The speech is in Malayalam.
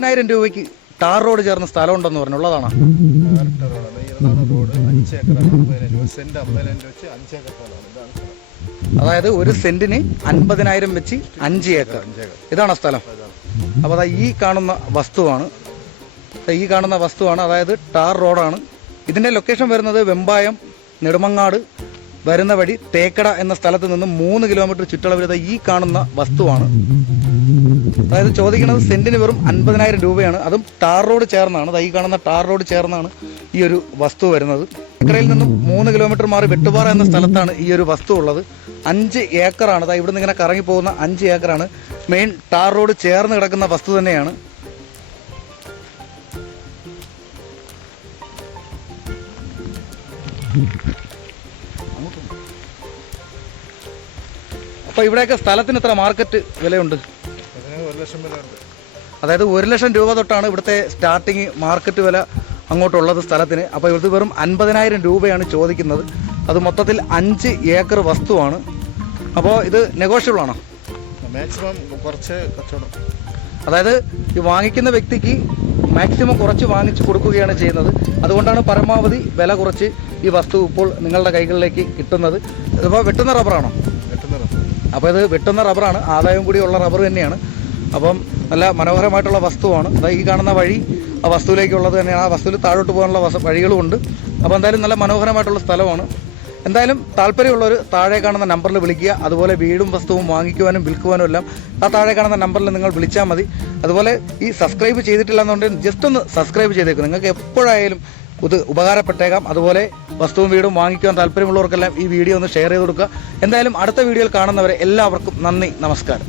പതിനായിരം രൂപയ്ക്ക് ടാർ റോഡ് ചേർന്ന സ്ഥലം ഉണ്ടെന്ന് പറഞ്ഞുള്ളതാണ് ഉള്ളതാണ്? അതായത് ഒരു സെന്റിന് അൻപതിനായിരം വെച്ച് അഞ്ച് ഏക്കർ. ഇതാണ് സ്ഥലം? അപ്പോൾ അതാ ഈ കാണുന്ന വസ്തുവാണ്. ഈ കാണുന്ന വസ്തുവാണ്. അതായത് ടാർ റോഡാണ്. ഇതിന്റെ ലൊക്കേഷൻ വരുന്നത് വെമ്പായം നെടുമങ്ങാട് വരുന്ന വഴി തേക്കട എന്ന സ്ഥലത്ത് നിന്ന് മൂന്ന് കിലോമീറ്റർ ചുറ്റളവിലത് ഈ കാണുന്ന വസ്തുവാണ്. അതായത് ചോദിക്കുന്നത് സെന്റിന് വെറും അൻപതിനായിരം രൂപയാണ്. അതും ടാർ റോഡ് ചേർന്നാണ്. ഈ കാണുന്ന ടാർ റോഡ് ചേർന്നാണ് ഈ ഒരു വസ്തു വരുന്നത്. ഇക്കരയിൽ നിന്നും മൂന്ന് കിലോമീറ്റർ മാറി വെട്ടുപാറ എന്ന സ്ഥലത്താണ് ഈ ഒരു വസ്തു ഉള്ളത്. അഞ്ച് ഏക്കറാണ്. അതായത് ഇവിടുന്ന് ഇങ്ങനെ കറങ്ങി പോകുന്ന അഞ്ച് ഏക്കറാണ്. മെയിൻ ടാർ റോഡ് ചേർന്ന് കിടക്കുന്ന വസ്തു തന്നെയാണ്. അപ്പോൾ ഇവിടെയൊക്കെ സ്ഥലത്തിന് എത്ര മാർക്കറ്റ് വിലയുണ്ട്? അതായത് ഒരു ലക്ഷം രൂപ തൊട്ടാണ് ഇവിടുത്തെ സ്റ്റാർട്ടിങ് മാർക്കറ്റ് വില അങ്ങോട്ടുള്ളത് സ്ഥലത്തിന്. അപ്പോൾ ഇത് വെറും അൻപതിനായിരം രൂപയാണ് ചോദിക്കുന്നത്. അത് മൊത്തത്തിൽ അഞ്ച് ഏക്കർ വസ്തുവാണ്. അപ്പോൾ ഇത് നെഗോഷ്യബിൾ ആണോ? മാക്സിമം കുറച്ച് കച്ചവടം. അതായത് ഈ വാങ്ങിക്കുന്ന വ്യക്തിക്ക് മാക്സിമം കുറച്ച് വാങ്ങിച്ച് കൊടുക്കുകയാണ് ചെയ്യുന്നത്. അതുകൊണ്ടാണ് പരമാവധി വില കുറച്ച് ഈ വസ്തു ഇപ്പോൾ നിങ്ങളുടെ കൈകളിലേക്ക് കിട്ടുന്നത്. ഇതിപ്പോൾ വെട്ടുന്ന റബ്ബറാണോ? വെട്ടുന്ന റബ്ബർ. അപ്പോൾ ഇത് വെട്ടുന്ന റബ്ബറാണ്. ആദായം കൂടിയുള്ള റബ്ബർ തന്നെയാണ്. അപ്പം നല്ല മനോഹരമായിട്ടുള്ള വസ്തുവാണ്. അതായത് ഈ കാണുന്ന വഴി ആ വസ്തുവിലേക്കുള്ളത് തന്നെയാണ്. ആ വസ്തുവിൽ താഴോട്ട് പോകാനുള്ള വഴികളുമുണ്ട്. അപ്പോൾ എന്തായാലും നല്ല മനോഹരമായിട്ടുള്ള സ്ഥലമാണ്. എന്തായാലും താല്പര്യമുള്ളവർ താഴെ കാണുന്ന നമ്പറിൽ വിളിക്കുക. അതുപോലെ വീടും വസ്തുവും വാങ്ങിക്കുവാനും വിൽക്കുവാനും എല്ലാം ആ താഴെ കാണുന്ന നമ്പറിൽ നിങ്ങൾ വിളിച്ചാൽ മതി. അതുപോലെ ഈ സബ്സ്ക്രൈബ് ചെയ്തിട്ടില്ല എന്നുണ്ടെങ്കിൽ ജസ്റ്റ് ഒന്ന് സബ്സ്ക്രൈബ് ചെയ്തേക്കും. നിങ്ങൾക്ക് എപ്പോഴായാലും ഇത് ഉപകാരപ്പെട്ടേക്കാം. അതുപോലെ വസ്തുവും വീടും വാങ്ങിക്കുവാൻ താല്പര്യമുള്ളവർക്കെല്ലാം ഈ വീഡിയോ ഒന്ന് ഷെയർ ചെയ്ത് കൊടുക്കുക. എന്തായാലും അടുത്ത വീഡിയോയിൽ കാണുന്നവരെ എല്ലാവർക്കും നന്ദി നമസ്കാരം.